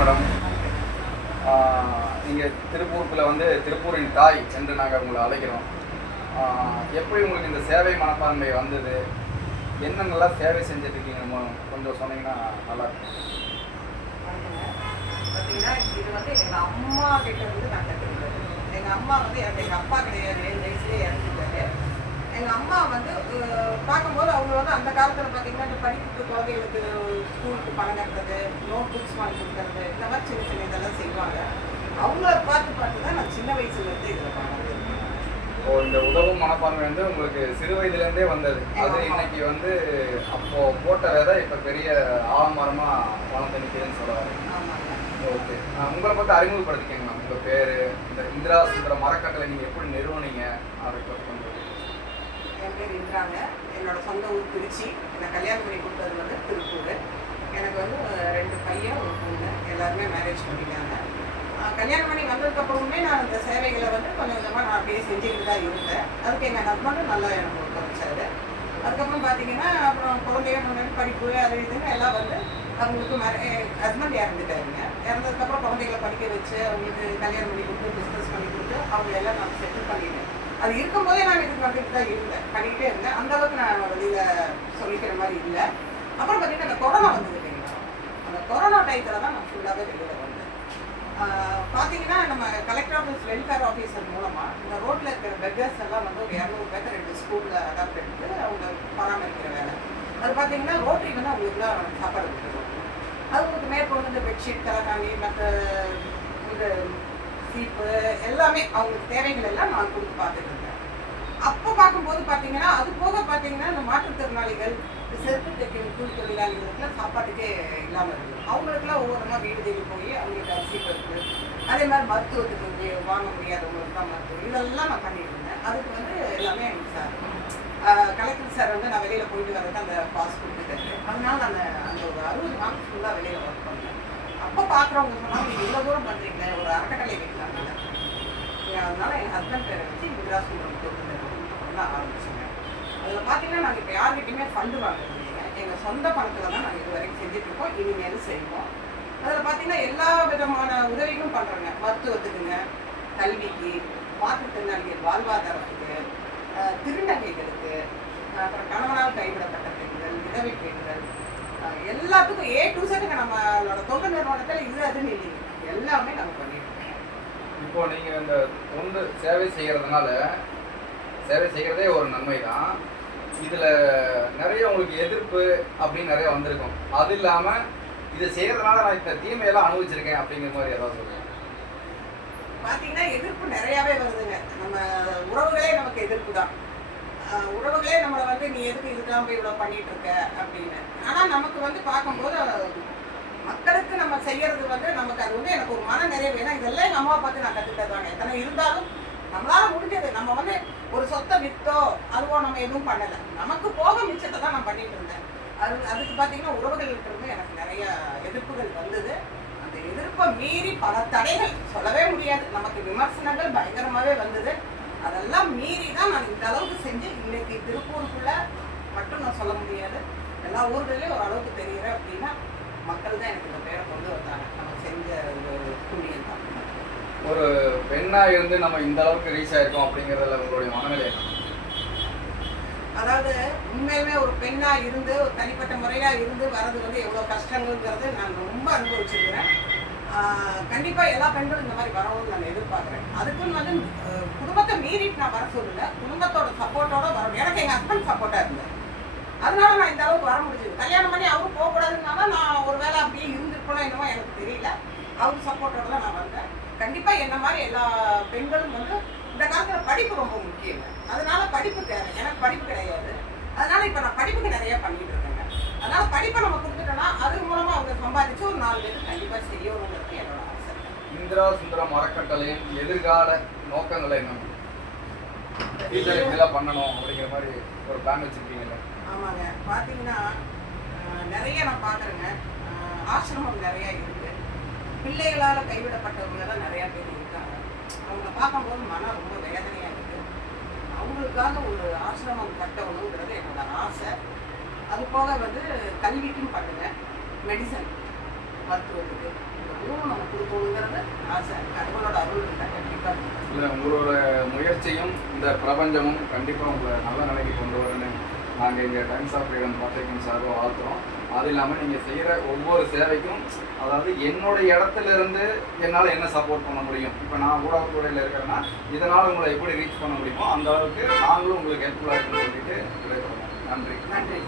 Madam. நீங்கள் திருப்பூருக்குள்ள வந்து திருப்பூரின் தாய் என்று நாங்கள் உங்களை அழைக்கிறோம். எப்படி உங்களுக்கு இந்த சேவை மனப்பான்மை வந்தது? என்னென்னலாம் சேவை செஞ்சுட்ருக்கீங்க கொஞ்சம் சொன்னீங்கன்னா நல்லாயிருக்கும். பார்த்தீங்கன்னா இது வந்து எங்கள் அம்மா கிட்ட இருந்து நான் கற்றுக்கிட்டது. எங்கள் அம்மா வந்து எங்கள் அப்பா கிடையாது, 7 வயசுலேயே இறந்துட்டாரு. எங்கள் அம்மா வந்து பார்க்கும்போது அவங்க வந்து அந்த காலத்தில் பார்த்தீங்கன்னா இந்த படிப்புக்கு குழந்தைகளுக்கு ஸ்கூலுக்கு பணம் கட்டுறது, நோட் புக்ஸ் வாங்கி கொடுக்கறது, இந்த மாதிரி சின்ன சின்ன இதெல்லாம் செய்வாங்க. அவங்கள பார்த்து தான் நான் சின்ன வயசுலேருந்து இதில் பண்ணுறது. இந்த உதவும் மனப்பான்மை வந்து உங்களுக்கு சிறு வயதுலேருந்தே வந்தது. அது இன்னைக்கு வந்து அப்போது போட்ட விதை இப்போ பெரிய ஆலமரமாக வளர்ந்து நிற்குதுன்னு சொல்லுவாங்க. ஓகே, உங்களை பற்றி அறிமுகப்படுத்திக்கங்க மேம். உங்கள் பேர், இந்த இந்திரா சுந்தரம் அறக்கட்டளை நீங்கள் எப்படி நிறுவனீங்க அதை பற்றி கொஞ்சம். என் பேர் இந்திராங்க. என்னோட சொந்த ஊர் திருச்சி. என்னை கல்யாணம் பண்ணி கொடுத்தது வந்து திருப்பூர். எனக்கு வந்து 2 பையன், ஒரு பொண்ணு. எல்லாருமே மேரேஜ் பண்ணிட்டாங்க. கல்யாணம் பண்ணி வந்ததுக்கப்புறமே நான் இந்த சேவைகளை வந்து கொஞ்சம் கொஞ்சமாக நான் அப்படியே செஞ்சுக்கிட்டு தான் இருந்தேன். அதுக்கு எங்கள் ஹஸ்பண்டும் நல்லா எனக்கு ஒத்துழைச்சாரு. அதுக்கப்புறம் பார்த்தீங்கன்னா அப்புறம் குழந்தைய முன்னாடி படிப்பு அது இதுன்னு எல்லாம் வந்து அவங்களுக்கு ஹஸ்பண்ட் இறந்துட்டாருங்க. இறந்ததுக்கப்புறம் குழந்தைகளை படிக்க வச்சு அவங்களுக்கு கல்யாணம் பண்ணி கொடுத்து பிஸ்னஸ் பண்ணி கொடுத்து அவங்க எல்லாம் நான் செட்டில் பண்ணிட்டேன். அது இருக்கும்போதே நான் இதுக்கு வந்துட்டு தான் இருந்தேன், பண்ணிக்கிட்டே இருந்தேன். அந்தளவுக்கு நான் வெளியில் சொல்லிக்கிற மாதிரி இல்லை. அப்புறம் பார்த்தீங்கன்னா அந்த கொரோனா வந்தது இல்லைங்களா, அந்த கொரோனா டயத்தில் தான் நான் ஃபுல்லாகவே வெளியில் வந்தேன். பார்த்தீங்கன்னா நம்ம கலெக்டர் ஆஃபீஸ் வெல்ஃபேர் ஆஃபீஸர் மூலமாக இந்த ரோட்டில் இருக்கிற பெக்கர்ஸ் எல்லாம் வந்து ஒரு 200 பேர் 2 ஸ்கூலில் அடாப்ட் எடுத்து அவங்க பராமரிக்கிற வேலை. அது பார்த்தீங்கன்னா ரோட்டரி வந்து அவங்களுக்குலாம் சாப்பாடு கொடுத்துருவோம். அவங்களுக்கு மேற்கொண்டு இந்த பெட்ஷீட், தலைகாணி, மற்ற இந்த சீப்பு எல்லாமே அவங்களுக்கு தேவைகள் எல்லாம் நான் கொடுத்து பார்த்துட்டு இருந்தேன். அப்போ பார்க்கும்போது பார்த்தீங்கன்னா அது போக பார்த்தீங்கன்னா இந்த மாற்றுத்திறனாளிகள், செருப்பு தைக்கும் கூலி தொழிலாளிகளுக்குலாம் சாப்பாட்டுக்கே இல்லாமல் இருக்குது. அவங்களுக்குலாம் ஒவ்வொருமா வீடு தேடி போய் அவங்களுக்கு அரிசி பருப்பு, அதே மாதிரி மருத்துவத்துக்கு வாங்க முடியாதவங்களுக்கு தான் மருத்துவம், இதெல்லாம் நான் பண்ணிட்டு இருந்தேன். அதுக்கு வந்து எல்லாமே எனக்கு சார் கலெக்டர் சார் வந்து நான் வெளியில் போயிட்டு வரது அந்த பாஸ் கொடுத்துட்டாரு. அதனால நான் அந்த ஒரு 60 நாள் ஃபுல்லாக வெளியில் ஒர்க் பண்ணேன். அப்போ பார்க்குறவங்க சொன்னால் நீங்கள் இவ்வளோ தூரம் பண்ணுறீங்க, ஒரு அறக்கட்டளை வைக்கலாம்னால அதனால என் ஹஸ்பண்ட் பேரை வச்சு இந்திரா சுந்தரம் தொழில் ஆரம்பிச்சுங்க. அதில் பார்த்தீங்கன்னா நாங்கள் இப்போ யார்கிட்டையுமே ஃபண்டு வாங்குறது இல்லைங்க. எங்கள் சொந்த பணத்தில் தான் நாங்கள் இது வரைக்கும் செஞ்சுட்ருக்கோம், இனிமேல் செய்வோம். அதில் பார்த்தீங்கன்னா எல்லா விதமான உதவிகளும் பண்ணுறோங்க. மருத்துவத்துக்குங்க, கல்விக்கு, மாற்றுத்திறனாளிகள் வாழ்வாதாரத்துக்கு, திருநங்கைகளுக்கு, அப்புறம் கணவனால் கைவிடப்பட்ட பெண்கள், விதவை பெண்கள், எல்லாத்துக்கும் A to Z நம்மளோட தொண்டு நிறுவனத்தில் இது அதுன்னு இல்லைங்க, எல்லாமே நம்ம பண்ணிட்டு இருக்கோம். இப்போ நீங்கள் இந்த தொண்டு சேவை செய்கிறதுனால சேவை செய்கிறதே ஒரு நன்மை தான். இதில் நிறைய உங்களுக்கு எதிர்ப்பு அப்படின்னு நிறைய வந்திருக்கும். அது இல்லாமல் இதை செய்கிறதுனால நான் இந்த தீமையெல்லாம் அனுபவிச்சிருக்கேன் அப்படிங்கிற மாதிரி ஏதாவது சொல்லுங்கள். பார்த்தீங்கன்னா எதிர்ப்பு நிறையாவே வருதுங்க. நம்ம உறவுகளே நமக்கு எதிர்ப்பு தான். உறவுகளே நம்மளை வந்து நீ எதுக்கு இதுதான் போய் இவ்வளோ பண்ணிட்டு இருக்க அப்படின்னு. ஆனால் நமக்கு வந்து பார்க்கும்போது மக்களுக்கு நம்ம செய்யறது வந்து நமக்கு அது வந்து எனக்கு ஒரு மன நிறைவு. ஏன்னா இதெல்லாம் எங்கள் அம்மாவை பார்த்து நான் கற்றுக்கிட்டதாங்க. எத்தனை இருந்தாலும் நம்மளால முடிஞ்சது. நம்ம வந்து ஒரு சொத்தை விற்றோ அதுவோ நம்ம எதுவும் பண்ணலை. நமக்கு போக மிச்சத்தை தான் நான் பண்ணிட்டு இருந்தேன். அதுக்கு பார்த்தீங்கன்னா உறவுகள்கிட்ட இருந்து எனக்கு நிறைய எதிர்ப்புகள் வந்தது. அந்த எதிர்ப்பை மீறி பல தடைகள் சொல்லவே முடியாது, நமக்கு விமர்சனங்கள் பயங்கரமாகவே வந்தது. அதெல்லாம் மீறி தான் நான் இந்த அளவுக்கு செஞ்சு இன்னைக்கு திருப்பூருக்குள்ள மட்டும் நான் சொல்ல முடியாது, எல்லா ஊர்களையும் ஓரளவுக்கு தெரிகிறேன். அப்படின்னா மக்கள் தான் எனக்கு இந்த பேரை கொண்டு வந்தாங்க. நம்ம செஞ்ச ஒரு புண்ணியம் தான். ஒரு பெண்ணாக இருந்து நம்ம இந்த அளவுக்கு ரீச் ஆயிருக்கோம் அப்படிங்கிறதுல உங்களுடைய மனநிலை என்ன? அதாவது உண்மையுமே ஒரு பெண்ணாக இருந்து ஒரு தனிப்பட்ட முறையாக இருந்து வர்றது வந்து எவ்வளோ கஷ்டங்கிறது நான் ரொம்ப அனுபவிச்சிருக்கிறேன். கண்டிப்பாக எல்லா பெண்களும் இந்த மாதிரி வரணும்னு நான் எதிர்பார்க்குறேன். அதுக்குன்னு வந்து குடும்பத்தை மீறிட்டு நான் வர சொல்லலை, குடும்பத்தோட சப்போர்ட்டோட வரணும். எனக்கு எங்கள் ஹஸ்பண்ட் சப்போர்ட்டாக இருந்தேன், அதனால நான் இந்த அளவுக்கு வர முடிஞ்சது. கல்யாணம் பண்ணி அவரும் போகக்கூடாதுனால நான் ஒரு வேளை அப்படியே இருந்துருப்போம் என்னமோ எனக்கு தெரியல. அவருக்கு சப்போர்ட்டோட தான் நான் வந்தேன். கண்டிப்பாக என்ன மாதிரி எல்லா பெண்களும் வந்து இந்த காலத்தில் படிப்பு ரொம்ப முக்கியங்க. அதனால படிப்பு தேவை. எனக்கு படிப்பு கிடையாது, அதனால இப்போ நான் படிப்புக்கு நிறைய பண்ணிட்டு இருக்கேங்க. அதனால படிப்பை நம்ம கொடுத்துட்டோம்னா அது மூலமாக அவங்க சம்பாதிச்சு ஒரு 4 பேருக்கு கண்டிப்பாக செய்யணுங்கிறது என்னோட ஆசை. இந்திரா சுந்தரம் அறக்கட்டளையின் எதிர்கால நோக்கங்களை என்ன? டீச்சர் இப்படிலாம் பண்ணணும் அப்படிங்கிற மாதிரி ஒரு பிளான் வச்சுருக்கீங்கல்ல? ஆமாங்க. பார்த்தீங்கன்னா நிறைய நான் பார்க்குறேங்க. ஆசிரமம் நிறையா இருக்குது. பிள்ளைகளால் கைவிடப்பட்டவங்கெல்லாம் நிறையா பேர் இருக்காங்க. அவங்கள பார்க்கும்போது மனம் ரொம்ப வேதனையாக இருக்குது. அவங்களுக்காக ஒரு ஆசிரமம் கட்டணுங்கிறது என்னோட ஆசை. அது போக வந்து கல்விக்கும் பண்ணுங்க, மெடிசன் மருத்துவத்துக்கு, இந்த அதுவும் நம்ம கொடுக்கணுங்கிறது ஆசை. கடவுளோட அருள் இருந்தால் கண்டிப்பாக. இல்லை, உங்களோட முயற்சியும் இந்த பிரபஞ்சமும் கண்டிப்பாக உங்களை நல்ல நிலைக்கு கொண்டு வரணும். நாங்கள் இங்கே டைம்ஸ் ஆஃப் ஃப்ரீடம் ப்ராஜெக்டின் சார்பாக வாழ்த்துறோம். அது இல்லாமல் நீங்கள் செய்கிற ஒவ்வொரு சேவைக்கும், அதாவது என்னுடைய இடத்துல இருந்து என்னால் என்ன சப்போர்ட் பண்ண முடியும், இப்போ நான் ஊடகத்துறையில் இருக்கிறேன்னா இதனால் உங்களை எப்படி ரீச் பண்ண முடியுமோ அந்த அளவுக்கு நாங்களும் உங்களுக்கு ஹெல்ப்ஃபுல்லாக இருக்குன்னு சொல்லிட்டு விடைபெறணும். நன்றி. நன்றி.